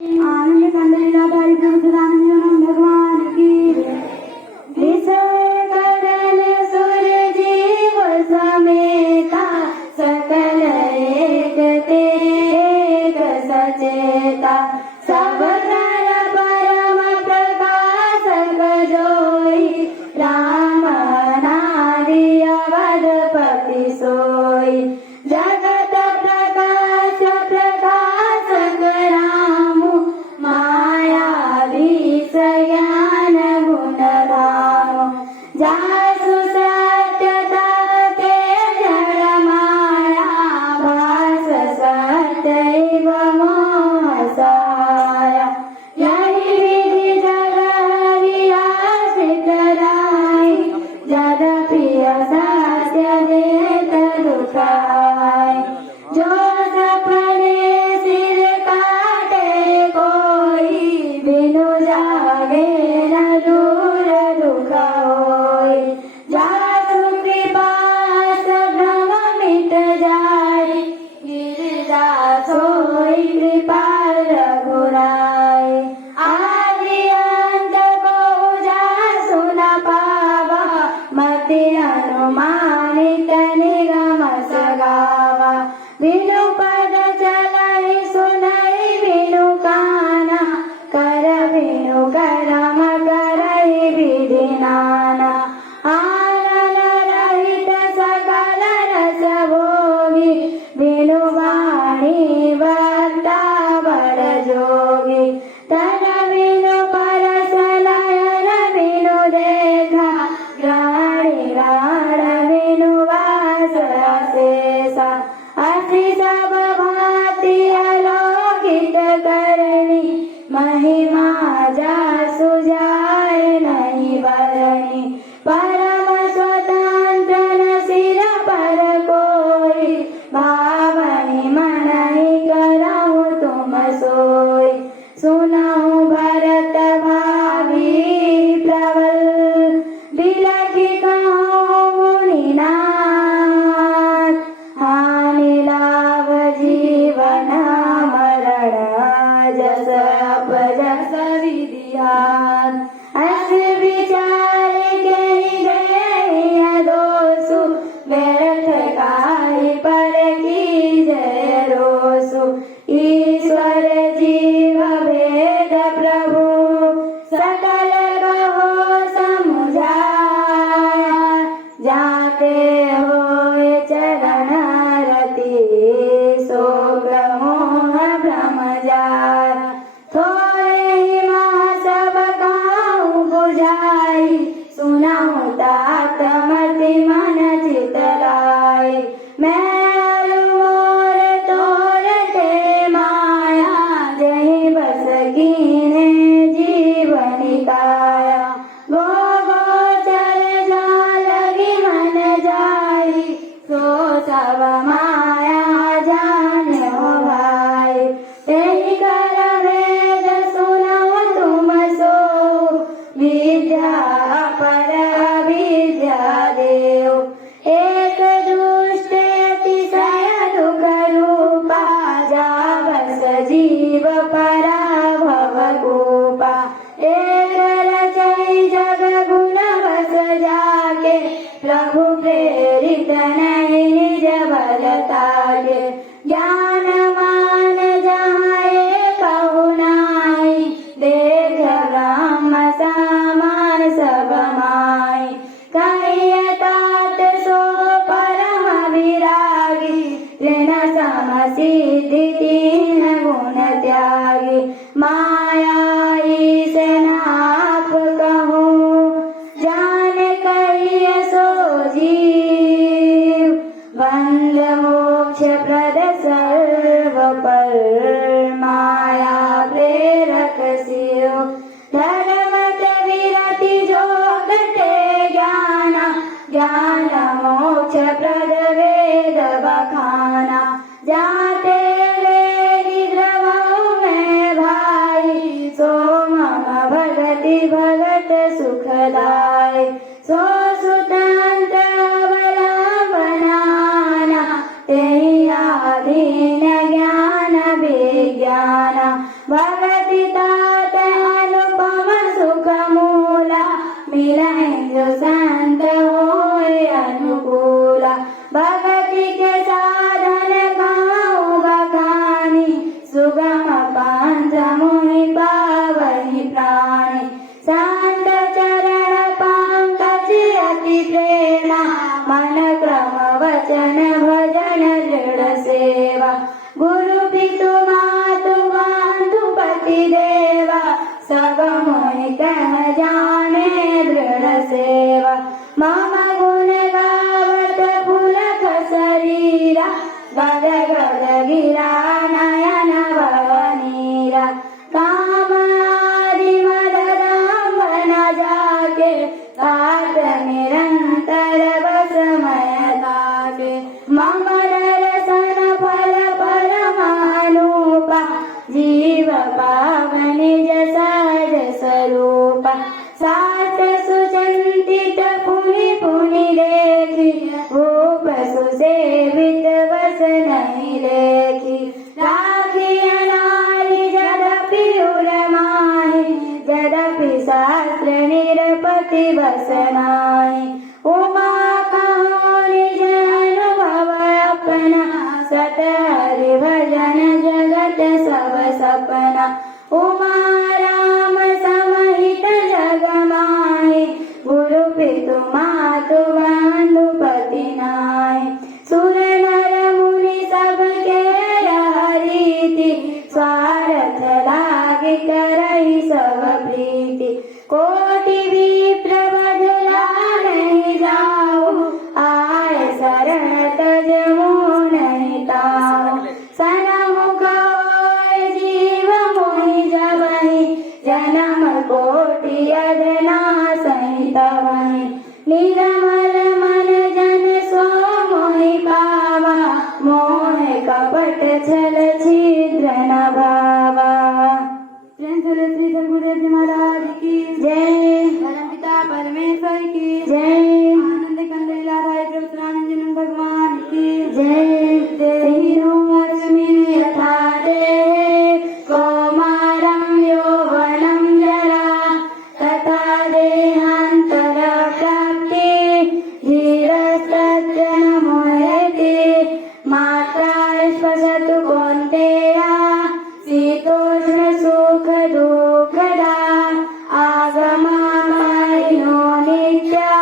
आनंद कंदलीला धारी प्रभु सदानंद भगवान की विषय करन सुर जीव समेता सकल एक तेग सचेता सब नर परम प्रकाशक जोई राम नारी अवधपति सोई जगत प्रकाश प्रकाशक राम माया विष ज्ञान गुण धाम जासु सत्यता के जड़ माया भास सत्यैव मोह सहाय यही विधि जग हरिया सिद्धराई जद प्रिय सत्य देत दुखाय जो सपने सिर काटे कोई बिनु जागे न दूर दुख होई जासु कृपा भ्रम मिट जाए गिरिजा सोई कृपा रघुराय आदि अंत को जासु न पावा मति अनुमानित निगम सगावा बिनु पद चलाई सुनई बिनु काना कर बिनु करम करई विधि नाना आनन रहित सकल रस भोगी बिनु वाणी वक्ता बड़ जोगी तन बिनु परस नयन बिनु देखा ग्राणी गाढ़ बिनु वास अशेषा अति सब भांति अलौकिक करणी महिमा जासु जाय नहीं बरणी परम स्वतंत्र न सिर पर कोई भावनी मनहि करहु तुम सोई सुनहु भरत भावी प्रबल बिलखि कहूँ मुनिनाथ हानि लाभ जीवन मरण जस अपजस विधियान अस विचार के गए दोषु व्यर्थ काहि पर की जय रोसु ईश्वर जीव भेद प्रभु सकल कहो समुझाय जाते होए चरण रति शोक मोह भ्रम जाय थोड़े ही मह सब काहू बुझाई सुनहु तात मति मन चित लाई मैं मोर तोड़ के माया जही बस कीने जीवनी काया गो चल जा लगी मन जाई सो सब माया जान हो भाई यही कर वेद सुनो तुम सो विद्या पर विद्या देव एक दुष्ट अतिशय दुख रूपा जावस जीव परा भव गोपा एक रचई जग गुण बस जाके प्रभु प्रेरित नहीं निज बल तागे ज्ञान मान जहाँ कहु नाई देख ब्रह्म समान सब माई कहिए तात सो परम विरागी ऋण सम सिद्धि तीन गुण त्यागी माया से नाप कहूँ जान कहिए सो जीव बंद मोक्ष प्रद सर्व पर माया प्रेरक शिव धर्मत विरति जोग ते ज्ञाना ज्ञान मोक्ष प्रद वेद बखाना जाते वेदी द्रवहु में भाई परितात अनुपम सुख मूला मिलाए जो संत होए अनुकूला भक्ति के साधन गाऊं बखानी सुगम पंथ मोहि पावनि प्राणी संत चरण पंकज अति प्रेमा मन क्रम वचन भजन दृढ़ सेवा गुरु पितु मातु बंधु पति देवा सब मोहि कह जाने दृढ़ सेवा मम गुण गावत पुलक शरीरा गद गद गिरा नयन भवनीरा काम आदि मददाम न जाके गात निरंतर बसमयता के मम दर्शन फल परमानुपा जीव पावनि सहज स्वरूपा शास्त्र सुचिंतित पुनि पुनि देखी भूप सुसेवित बस नहीं लेखी राखी अनारि जदपि उर्माहि जदपि शास्त्र निरपति बस नाहि उमा कहो निज अनुभव अपना सत हरि भजन जगत सब सपना उमा राम समहित जग माहि गुरु पितु मातु बंधु पति नाहि सुर नर मुनि सबके यह रीति स्वार्थ लागे करहि सब प्रीति कोटि विप्र बदला नहीं जाऊ आय शरण तज मुँह नहीं ताऊ सनमुख होय जीव मोहि जबहि जन्म कोटि अदना सहित वहि निर्मल मन जन सो मोहि पावा मोह कपट छल छिद्र न भावा। श्री गुरुदेव जी महाराज की जय। परमपिता परमेश्वर की जय। आनंद कंद लीलाधारी प्रभु रामानंद भगवान की जय। देहिनो अस्मिन् यथा देहे कौमारं यौवनं जरा तथा देहान्तर प्राप्ति धीरस्तत्र न मुह्यते मात्रा स्पशतु कौन्तेया शीतोष्ण सुख दुःखदा आगमामायिनो नित्या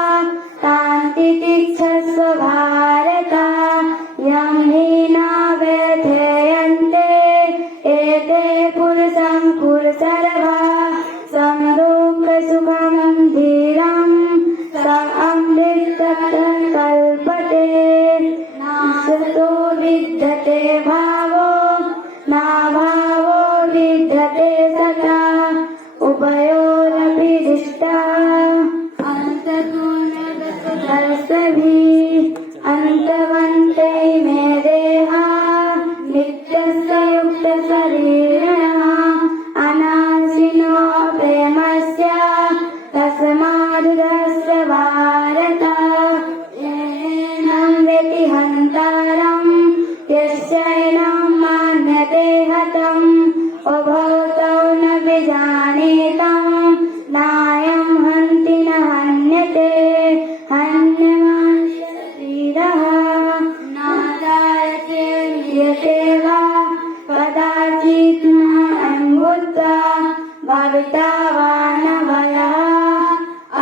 तान्ति तिक्षस्व भारता यं हि न व्यथयन्ते एते पुरुषं पुरुषर्वा समदुःख सुखं धीरं स अमृतं कल्पते नाशतो विद्यते भावो ना भावो विद्यते सता उभयोरपि दृष्टा अन्ततो न दशभिः अन्तवन्ते मे देहा नित्यस्य युक्तशरीरिणः अनाशिनो प्रेमस्य तस्मादुदस्य भारत येनं व्यतिहन्तारं यस्यैनं मान्यते हतम् उभौतौ न विजानीतं नायं हन्ति न हन्यते हन्यमान् शरीरः नादायते म्रियते वा कदाचित् न अम्भूत्वा भविता वा न भयः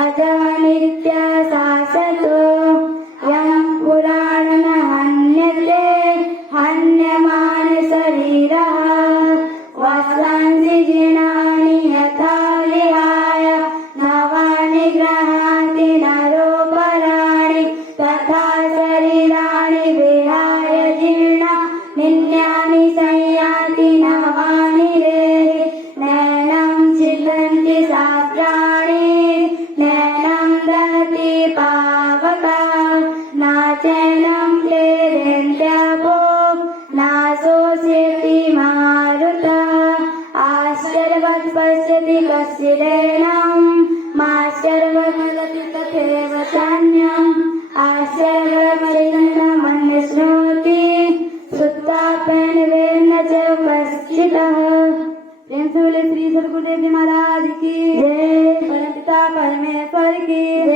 अतः नित्यशाश्वतो यं पुराण न हन्यते हन्यमान् शरीरः वस्त्रांसि जीर्णानि यथा विहाय नवानि गृह्णाति नरोपराणि तथा शरीराणि विहाय जीर्णा निन्यानि संयाति नवानि देहि नैनं छिद्यन्ति शास्त्राणि नैनं दहति पावका न चैनं क्लेदन्त्यापो न शोषयति मारुतः आश्चर्यवत् पश्यति कश्चिदेनं माश्चर्यवत् वदति तथैव चान्यम् आश्चर्यवत् श्रुत्वाप्यन्वेन्न च कश्चिदः। प्रेम से बोले श्री सद्गुरुदेव जी महाराज की जय परमपिता परमेश्वर की